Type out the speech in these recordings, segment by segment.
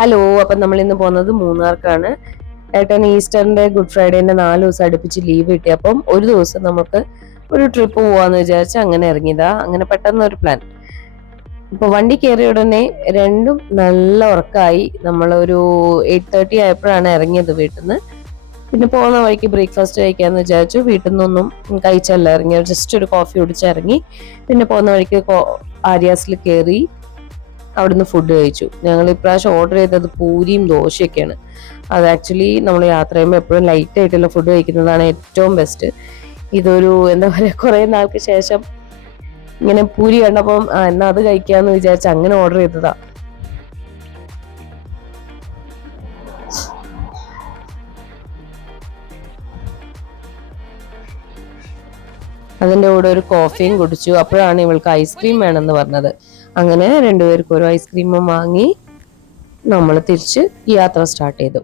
Hello, അപ്പം നമ്മൾ ഇന്ന് പോകുന്നത് മൂന്നാർക്കാണ്. ഏട്ടൻ ഈസ്റ്ററിന്റെ ഗുഡ് ഫ്രൈഡേന്റെ 4 ദിവസം അടുപ്പിച്ച് ലീവ് കിട്ടി. അപ്പം ഒരു ദിവസം നമുക്ക് ഒരു ട്രിപ്പ് പോവാന്ന് വിചാരിച്ച് അങ്ങനെ ഇറങ്ങിയതാ. അങ്ങനെ പെട്ടെന്ന് ഒരു പ്ലാൻ. ഇപ്പൊ വണ്ടി കയറിയ ഉടനെ രണ്ടും നല്ല ഉറക്കമായി. നമ്മളൊരു 8:30 ആയപ്പോഴാണ് ഇറങ്ങിയത് വീട്ടിൽ നിന്ന്. പിന്നെ പോകുന്ന വഴിക്ക് ബ്രേക്ക്ഫാസ്റ്റ് കഴിക്കാന്ന് വിചാരിച്ചു. വീട്ടിൽ നിന്നൊന്നും കഴിച്ചല്ല ഇറങ്ങിയത്, ജസ്റ്റ് ഒരു കോഫി കുടിച്ചിറങ്ങി. പിന്നെ പോകുന്ന വഴിക്ക് ആര്യാസിൽ കയറി അവിടുന്ന് ഫുഡ് കഴിച്ചു. ഞങ്ങൾ ഇപ്രാവശ്യം ഓർഡർ ചെയ്തത് പൂരിയും ദോശയൊക്കെയാണ്. അത് ആക്ച്വലി നമ്മൾ യാത്ര ചെയ്യുമ്പോൾ എപ്പോഴും ലൈറ്റ് ആയിട്ടുള്ള ഫുഡ് കഴിക്കുന്നതാണ് ഏറ്റവും ബെസ്റ്റ്. ഇതൊരു എന്താ പറയുക, കുറേ നാൾക്ക് ശേഷം ഇങ്ങനെ പൂരി കണ്ടപ്പം എന്നാ അത് കഴിക്കാന്ന് വിചാരിച്ച് അങ്ങനെ ഓർഡർ ചെയ്തതാ. അതിൻ്റെ കൂടെ ഒരു കോഫിയും കുടിച്ചു. അപ്പോഴാണ് ഇവൾക്ക് ഐസ്ക്രീം വേണമെന്ന് പറഞ്ഞത്. അങ്ങനെ രണ്ടുപേർക്കും ഒരു ഐസ്ക്രീമും വാങ്ങി നമ്മൾ തിരിച്ച് യാത്ര സ്റ്റാർട്ട് ചെയ്തു.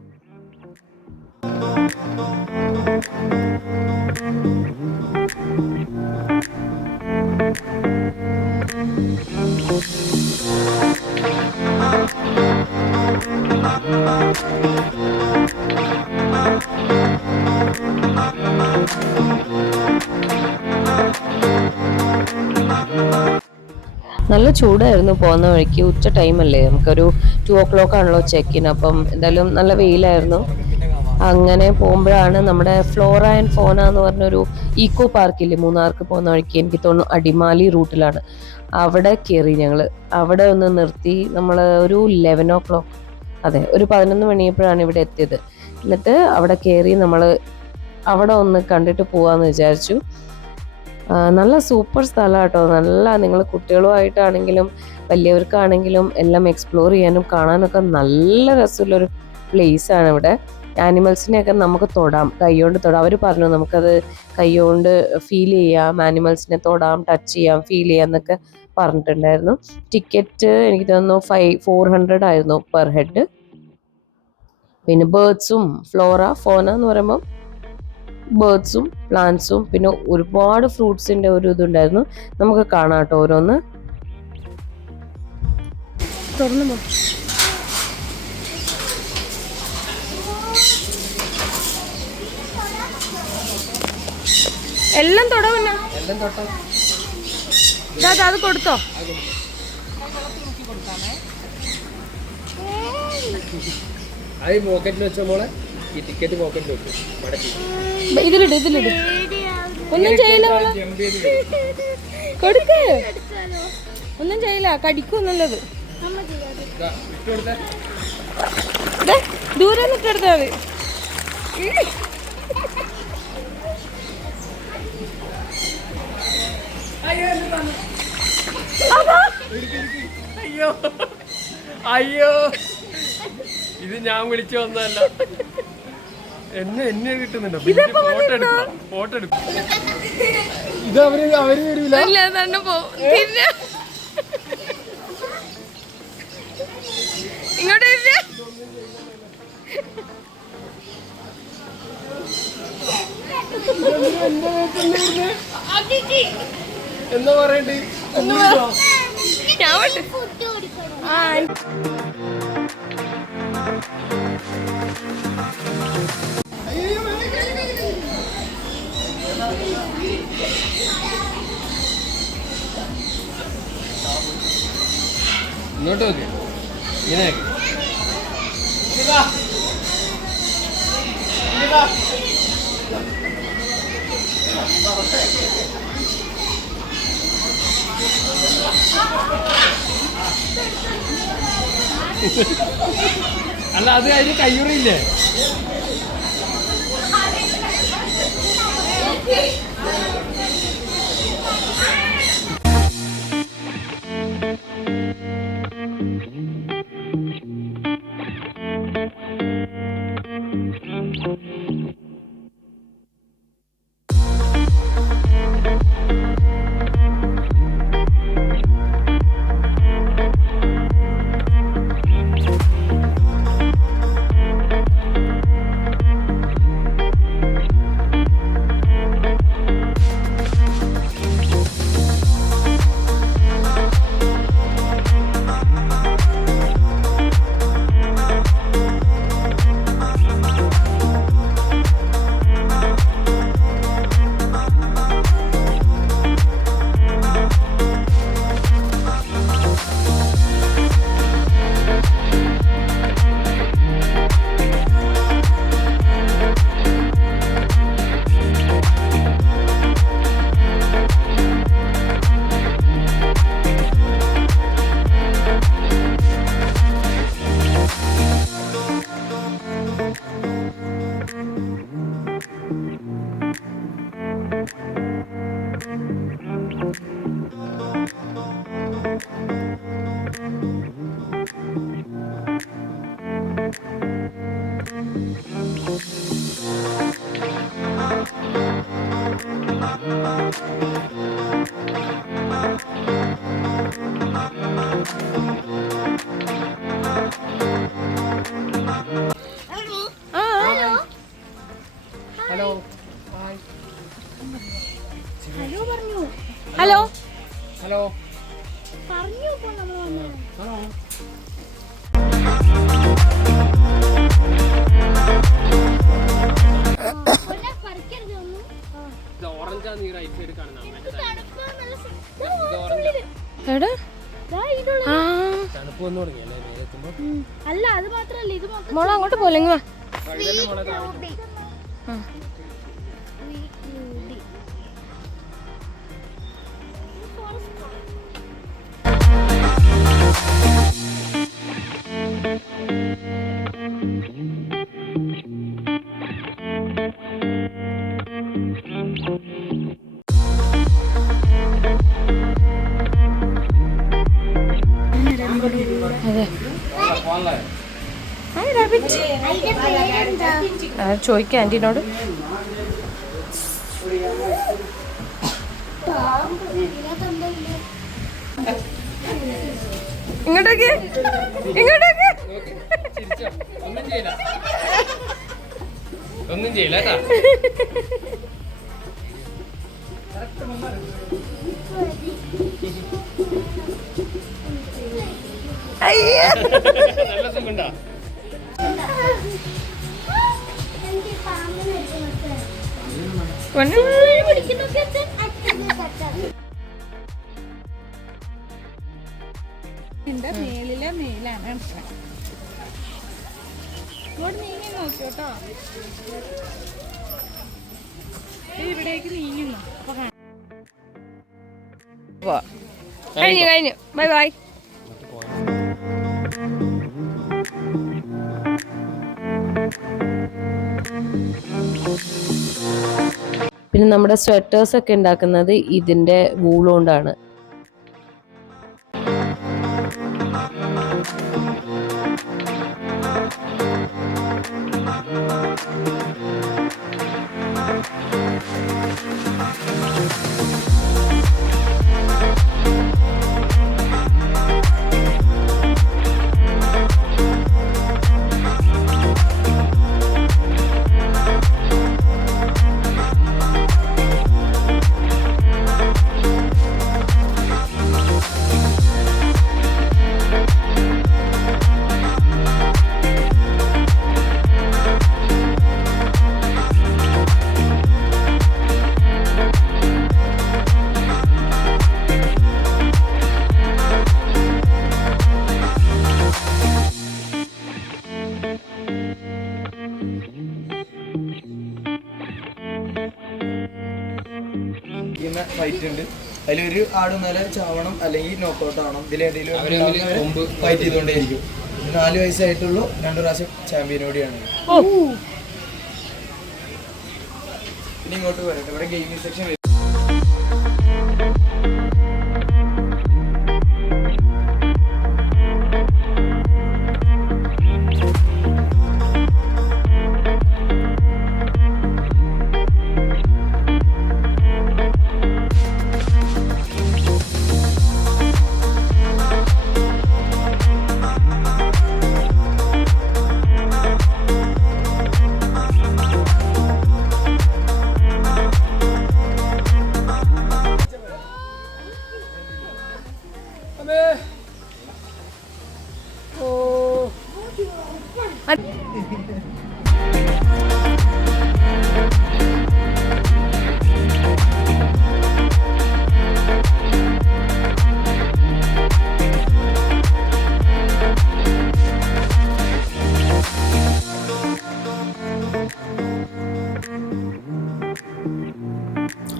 നല്ല ചൂടായിരുന്നു പോകുന്ന വഴിക്ക്. ഉച്ച ടൈമല്ലേ, നമുക്കൊരു 2 o'clock ആണല്ലോ ചെക്ക് ഇൻ. അപ്പം എന്തായാലും നല്ല വെയിലായിരുന്നു. അങ്ങനെ പോകുമ്പോഴാണ് നമ്മുടെ ഫ്ലോറ ആൻഡ് ഫോന എന്ന് പറഞ്ഞൊരു ഈക്കോ പാർക്കില്ലേ മൂന്നാർക്ക് പോകുന്ന വഴിക്ക്, എനിക്ക് തോന്നുന്നു അടിമാലി റൂട്ടിലാണ്. അവിടെ കയറി ഞങ്ങൾ. അവിടെ ഒന്ന് നിർത്തി. നമ്മൾ ഒരു 11 o'clock, അതെ, ഒരു 11 മണിയപ്പോഴാണ് ഇവിടെ എത്തിയത്. എന്നിട്ട് അവിടെ കയറി നമ്മൾ അവിടെ ഒന്ന് കണ്ടിട്ട് പോവാന്ന് വിചാരിച്ചു. നല്ല സൂപ്പർ സ്ഥലം കേട്ടോ. നല്ല, നിങ്ങൾ കുട്ടികളുമായിട്ടാണെങ്കിലും വലിയവർക്കാണെങ്കിലും എല്ലാം എക്സ്പ്ലോർ ചെയ്യാനും കാണാനൊക്കെ നല്ല രസമുള്ളൊരു പ്ലേസാണ് ഇവിടെ. ആനിമൽസിനെയൊക്കെ നമുക്ക് തൊടാം, കൈകൊണ്ട് തൊടാം. അവർ പറഞ്ഞു നമുക്കത് കൈകൊണ്ട് ഫീൽ ചെയ്യാം, ആനിമൽസിനെ തൊടാം, ടച്ച് ചെയ്യാം, ഫീൽ ചെയ്യാം എന്നൊക്കെ പറഞ്ഞിട്ടുണ്ടായിരുന്നു. ടിക്കറ്റ് എനിക്ക് തോന്നുന്നു 400 ആയിരുന്നു പെർ ഹെഡ്. പിന്നെ ബേർഡ്സും ഫോന എന്ന് പറയുമ്പോൾ ബേർഡ്സും പ്ലാന്റ്സും പിന്നെ ഒരുപാട് ഫ്രൂട്ട്സിന്റെ ഒരു ഇതുണ്ടായിരുന്നു. നമുക്ക് കാണാം കേട്ടോ ഓരോന്ന്. തുറന്നു എല്ലാം തൊടവന്ന അത് കൊടുത്തോ. ഇതിലിട് ഒന്നും ചെയ്യില്ല, കൊടുക്ക്, ഒന്നും ചെയ്യില്ല, കടിക്കുന്നുള്ളത്. ദൂരെ നിട്ടെടുത്താ മതി. അയ്യോ അയ്യോ, ഇത് ഞാൻ വിളിച്ചു വന്നതല്ല. എന്നെ കിട്ടുന്നുണ്ടോ? ഫോട്ടോ എടുക്കും. ഇത് അവര് വരൂല. ഇങ്ങോട്ട് എന്താ പറയണ്ടേ? ഇങ്ങോട്ട് നോക്ക്, ഇങ്ങനെ അല്ല, അത് അതിന് കയ്യുറിയില്ലേ? വന്നു തുടങ്ങിയല്ലേ എത്തുമ്പോ അല്ല അത് മാത്രല്ല ഇത് മോളെ അങ്ങോട്ട് പോലെങ്കി വാ. ചോദിക്കാം ആന്റിനോട്. ഇങ്ങോട്ടേക്ക് ഇങ്ങോട്ടേക്ക്. ഒന്നും ചെയ്യില്ല കേട്ടാ. നല്ല സുഖണ്ടാ. മേലിലെ മേലാണ് ഇങ്ങോട്ട് നീങ്ങി നോക്കിയോട്ടോ. ഇവിടേക്ക് നീങ്ങുന്നു. കഴിഞ്ഞു കഴിഞ്ഞു. Bye bye. പിന്നെ നമ്മുടെ സ്വെറ്റേഴ്സ് ഒക്കെ ഉണ്ടാക്കുന്നത് ഇതിന്റെ വൂൾ കൊണ്ടാണ്. ഫൈറ്റ് ഉണ്ട്. അതിലൊരു ആട് നല്ല ചാവണം അല്ലെങ്കിൽ നോക്കൗട്ട് ആവണം. ഇതിലേതെങ്കിലും ഫൈറ്റ് ചെയ്തുകൊണ്ടേയിരിക്കും. 4 വയസ്സായിട്ടുള്ളൂ. 2 പ്രാവശ്യം ചാമ്പ്യൻ കൂടിയാണ്. ഇനി ഇങ്ങോട്ട് വരട്ടെ. ഇവിടെ ഗെയിമിംഗ് സെക്ഷൻ.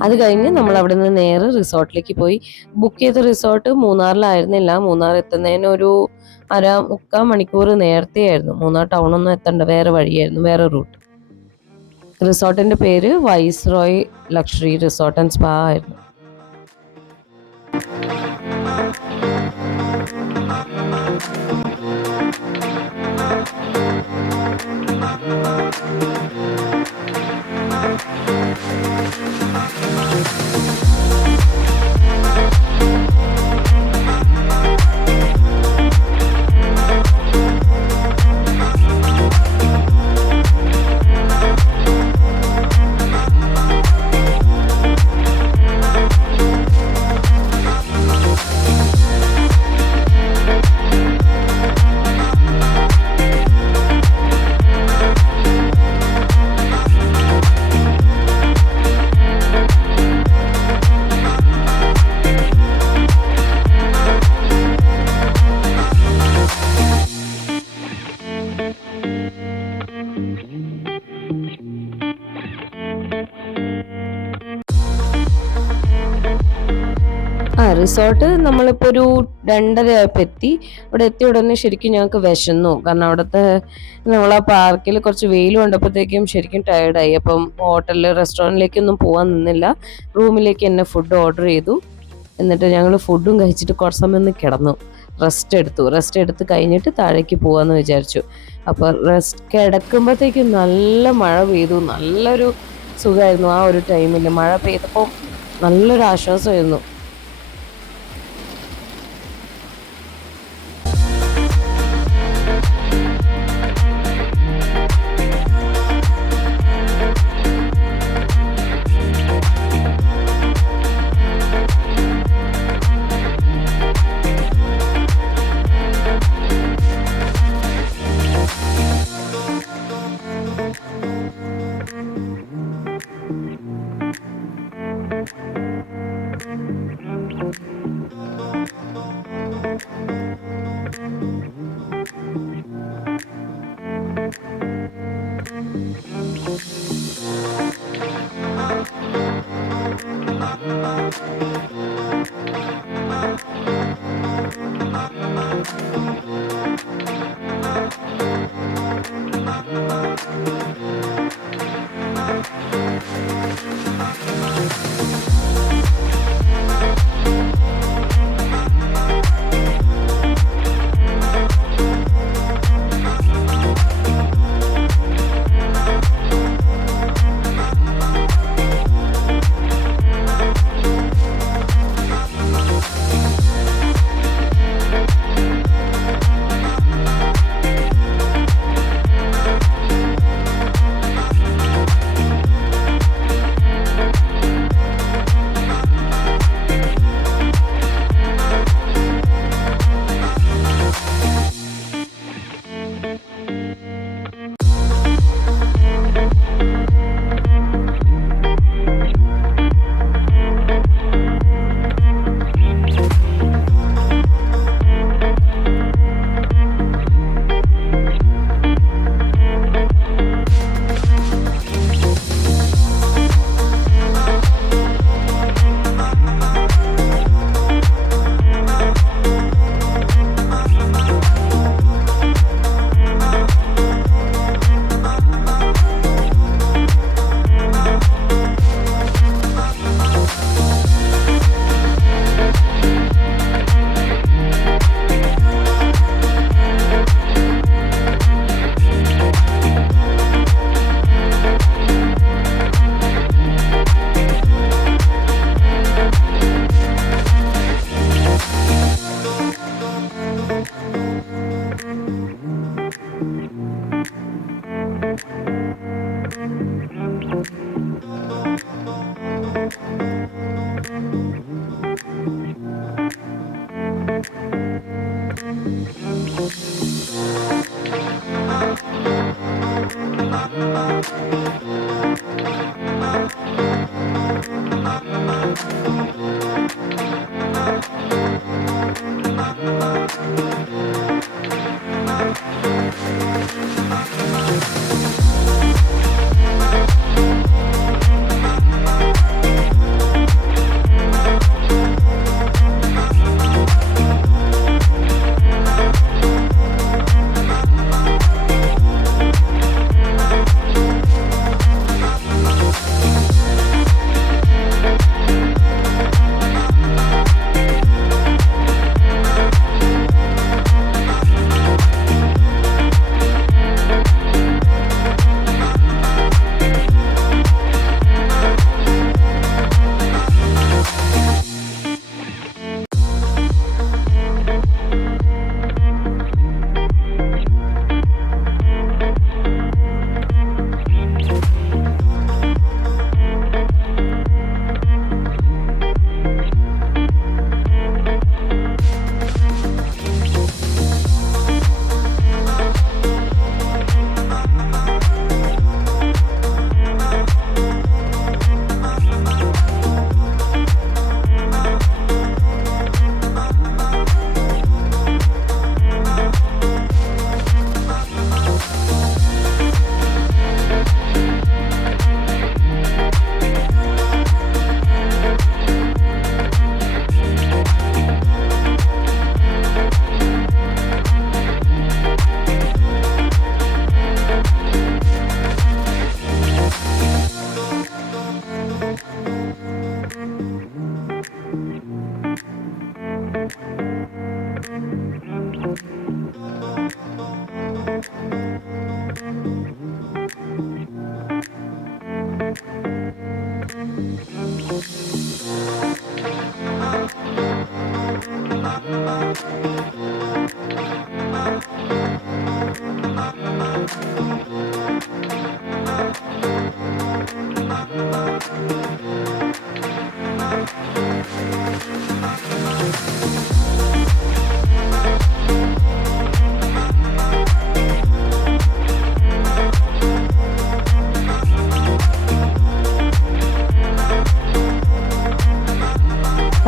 അത് കഴിഞ്ഞ് നമ്മൾ അവിടെ നിന്ന് നേരെ റിസോർട്ടിലേക്ക് പോയി. ബുക്ക് ചെയ്ത റിസോർട്ട് മൂന്നാറിലായിരുന്നില്ല. മൂന്നാർ എത്തുന്നതിന് ഒരു 1/4 മണിക്കൂർ നേരത്തെ ആയിരുന്നു. മൂന്നാർ ടൗണൊന്നും എത്തണ്ട, വേറെ വഴിയായിരുന്നു, വേറെ റൂട്ട്. റിസോർട്ടിന്റെ പേര് viceroy luxury resort and spa ആയിരുന്നു. റിസോർട്ട് നമ്മളിപ്പോൾ ഒരു 2:30 ആയപ്പോൾ എത്തി. ഇവിടെ എത്തിയ ഉടനെ ശരിക്കും ഞങ്ങൾക്ക് വിശന്നു. കാരണം അവിടുത്തെ നമ്മൾ ആ പാർക്കിൽ കുറച്ച് വെയിൽ കൊണ്ടപ്പോഴത്തേക്കും ശരിക്കും ടയർഡായി. അപ്പം ഹോട്ടലിൽ റെസ്റ്റോറൻറ്റിലേക്കൊന്നും പോകാൻ നിന്നില്ല, റൂമിലേക്ക് തന്നെ ഫുഡ് ഓർഡർ ചെയ്തു. എന്നിട്ട് ഞങ്ങൾ ഫുഡും കഴിച്ചിട്ട് കുറച്ച് സമയം ഒന്ന് കിടന്നു, റെസ്റ്റ് എടുത്ത് കഴിഞ്ഞിട്ട് താഴേക്ക് പോകാമെന്ന് വിചാരിച്ചു. അപ്പോൾ കിടക്കുമ്പോഴത്തേക്കും നല്ല മഴ പെയ്തു. നല്ലൊരു സുഖമായിരുന്നു ആ ഒരു ടൈമിൽ. മഴ പെയ്തപ്പോൾ നല്ലൊരു ആശ്വാസമായിരുന്നു.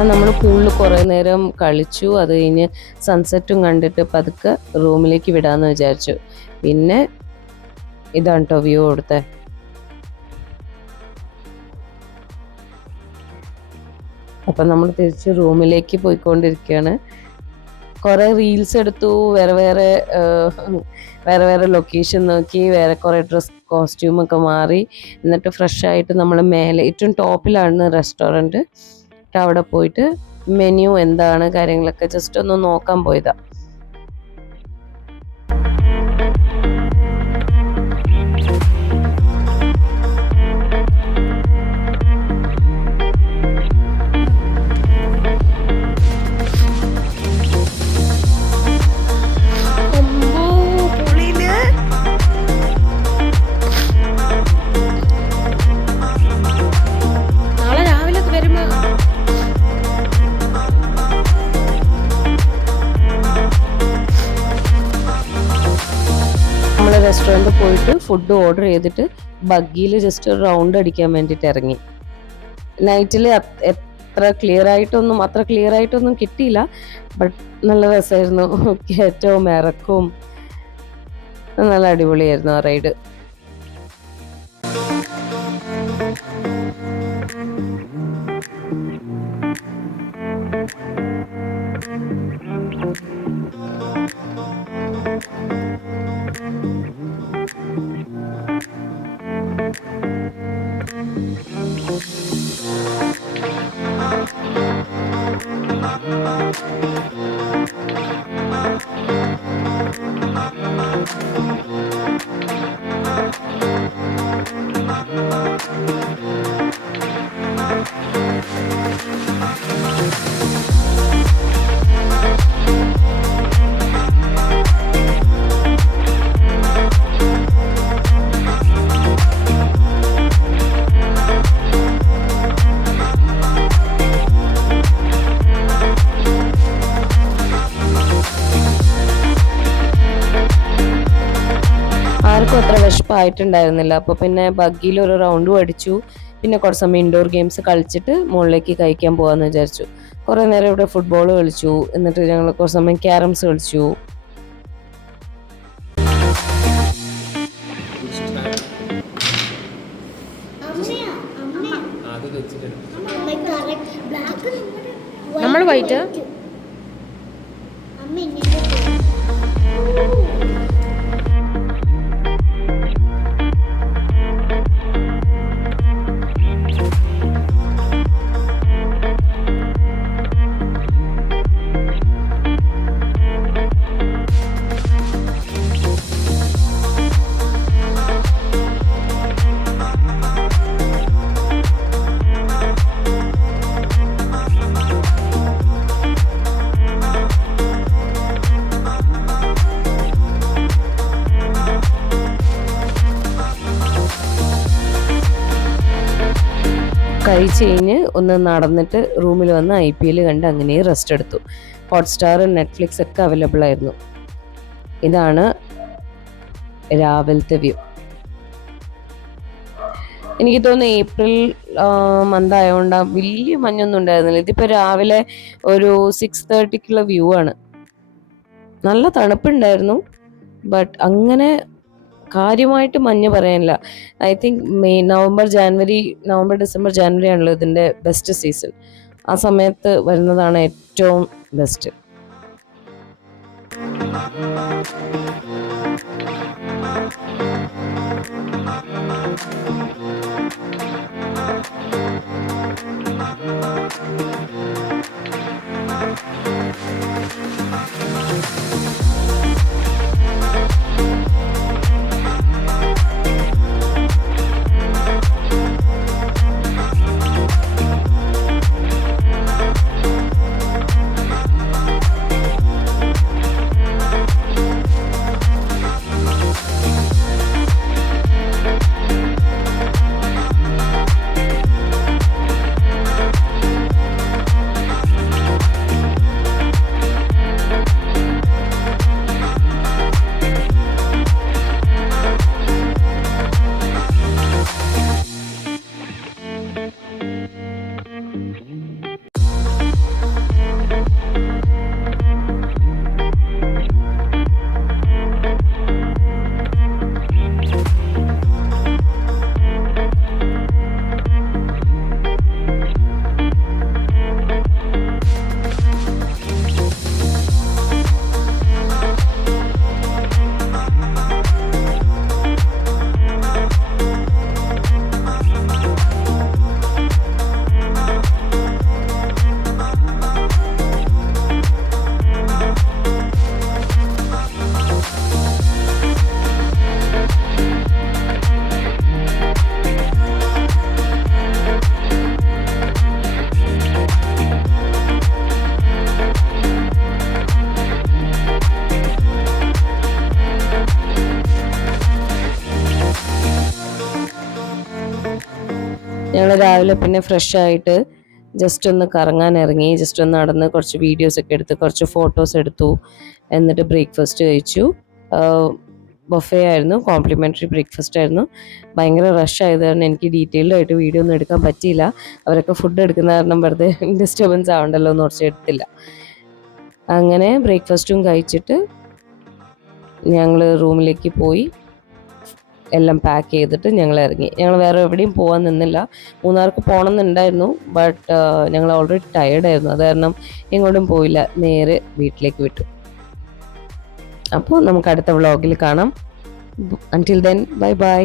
അത് നമ്മൾ പൂളിൽ കുറേ നേരം കളിച്ചു. അത് കഴിഞ്ഞ് സൺസെറ്റും കണ്ടിട്ട് പതുക്കെ റൂമിലേക്ക് വിടാമെന്ന് വിചാരിച്ചു. പിന്നെ ഇതാണ് കേട്ടോ വ്യൂ കൊടുത്തത്. അപ്പം നമ്മൾ തിരിച്ച് റൂമിലേക്ക് പോയിക്കൊണ്ടിരിക്കുകയാണ്. കുറേ റീൽസ് എടുത്തു, വേറെ വേറെ ലൊക്കേഷൻ നോക്കി, വേറെ കുറേ കോസ്റ്റ്യൂമൊക്കെ മാറി. എന്നിട്ട് ഫ്രഷ് ആയിട്ട് നമ്മൾ മേലെ ഏറ്റവും ടോപ്പിലാണ് റെസ്റ്റോറൻറ്റ്. അവിടെ പോയിട്ട് മെനു എന്താണ് കാര്യങ്ങളൊക്കെ ജസ്റ്റ് ഒന്ന് നോക്കാൻ പോയതാണ്. റെസ്റ്റോറൻറ്റിൽ പോയിട്ട് ഫുഡ് ഓർഡർ ചെയ്തിട്ട് ബഗ്ഗിയിൽ ജസ്റ്റ് ഒരു റൗണ്ട് അടിക്കാൻ വേണ്ടിയിട്ട് ഇറങ്ങി. നൈറ്റിൽ അത്ര ക്ലിയർ ആയിട്ടൊന്നും കിട്ടിയില്ല. ബട്ട് നല്ല രസമായിരുന്നു. കയറ്റവും ഇറക്കവും നല്ല അടിപൊളിയായിരുന്നു ആ റൈഡ്. ആർക്കും അത്ര വിശപ്പായിട്ടുണ്ടായിരുന്നില്ല. അപ്പോൾ പിന്നെ ബഗ്ഗിയിൽ ഒരു റൗണ്ടും അടിച്ചു. പിന്നെ കുറച്ച് സമയം ഇൻഡോർ ഗെയിംസ് കളിച്ചിട്ട് മുകളിലേക്ക് കഴിക്കാൻ പോകാമെന്ന് വിചാരിച്ചു. കുറേ നേരം ഇവിടെ ഫുട്ബോൾ കളിച്ചു. എന്നിട്ട് ഞങ്ങൾ കുറച്ച് സമയം ക്യാരംസ് കളിച്ചു. നമ്മൾ വൈറ്റ് കഴിച്ച് കഴിഞ്ഞ് ഒന്ന് നടന്നിട്ട് റൂമിൽ വന്ന് IPL കണ്ട് അങ്ങനെ റെസ്റ്റ് എടുത്തു. ഹോട്ട്സ്റ്റാർ, നെറ്റ്ഫ്ലിക്സ് ഒക്കെ അവൈലബിൾ ആയിരുന്നു. ഇതാണ് രാവിലത്തെ വ്യൂ. എനിക്ക് തോന്നുന്നു ഏപ്രിൽ മന്ത് ആയതുകൊണ്ടാണ് വലിയ മഞ്ഞൊന്നും ഉണ്ടായിരുന്നില്ല. ഇതിപ്പോൾ രാവിലെ ഒരു 6:30 വ്യൂ ആണ്. നല്ല തണുപ്പുണ്ടായിരുന്നു. ബട്ട് അങ്ങനെ കാര്യമായിട്ട് മഞ്ഞ് പറയാനില്ല. I think November, December, January ആണല്ലോ ഇതിൻ്റെ ബെസ്റ്റ് സീസൺ. ആ സമയത്ത് വരുന്നതാണ് ഏറ്റവും ബെസ്റ്റ്. ഞങ്ങൾ രാവിലെ പിന്നെ ഫ്രഷ് ആയിട്ട് ജസ്റ്റ് ഒന്ന് കറങ്ങാൻ ഇറങ്ങി, ജസ്റ്റ് ഒന്ന് നടന്ന് കുറച്ച് വീഡിയോസൊക്കെ എടുത്ത് കുറച്ച് ഫോട്ടോസ് എടുത്തു. എന്നിട്ട് ബ്രേക്ക്ഫാസ്റ്റ് കഴിച്ചു. ബൊഫേ ആയിരുന്നു, കോംപ്ലിമെൻ്ററി ബ്രേക്ക്ഫാസ്റ്റ് ആയിരുന്നു. ഭയങ്കര റഷ് ആയത് കാരണം എനിക്ക് ഡീറ്റെയിൽഡ് ആയിട്ട് വീഡിയോ ഒന്നും എടുക്കാൻ പറ്റിയില്ല. അവരൊക്കെ ഫുഡ് എടുക്കുന്ന കാരണം വെറുതെ ഡിസ്റ്റർബൻസ് ആവണ്ടല്ലോ എന്ന് കുറച്ച് എടുത്തില്ല. അങ്ങനെ ബ്രേക്ക്ഫാസ്റ്റും കഴിച്ചിട്ട് ഞങ്ങൾ റൂമിലേക്ക് പോയി എല്ലാം പാക്ക് ചെയ്തിട്ട് ഞങ്ങൾ ഇറങ്ങി. ഞങ്ങൾ വേറെ എവിടെയും പോകാൻ നിന്നില്ല. മൂന്നാർക്ക് പോകണം എന്നുണ്ടായിരുന്നു, ബട്ട് ഞങ്ങൾ ഓൾറെഡി ടയേർഡായിരുന്നു. അത് കാരണം എങ്ങോട്ടും പോയില്ല, നേരെ വീട്ടിലേക്ക് വിട്ടു. അപ്പോൾ നമുക്ക് അടുത്ത വ്ളോഗിൽ കാണാം. Until then, bye bye.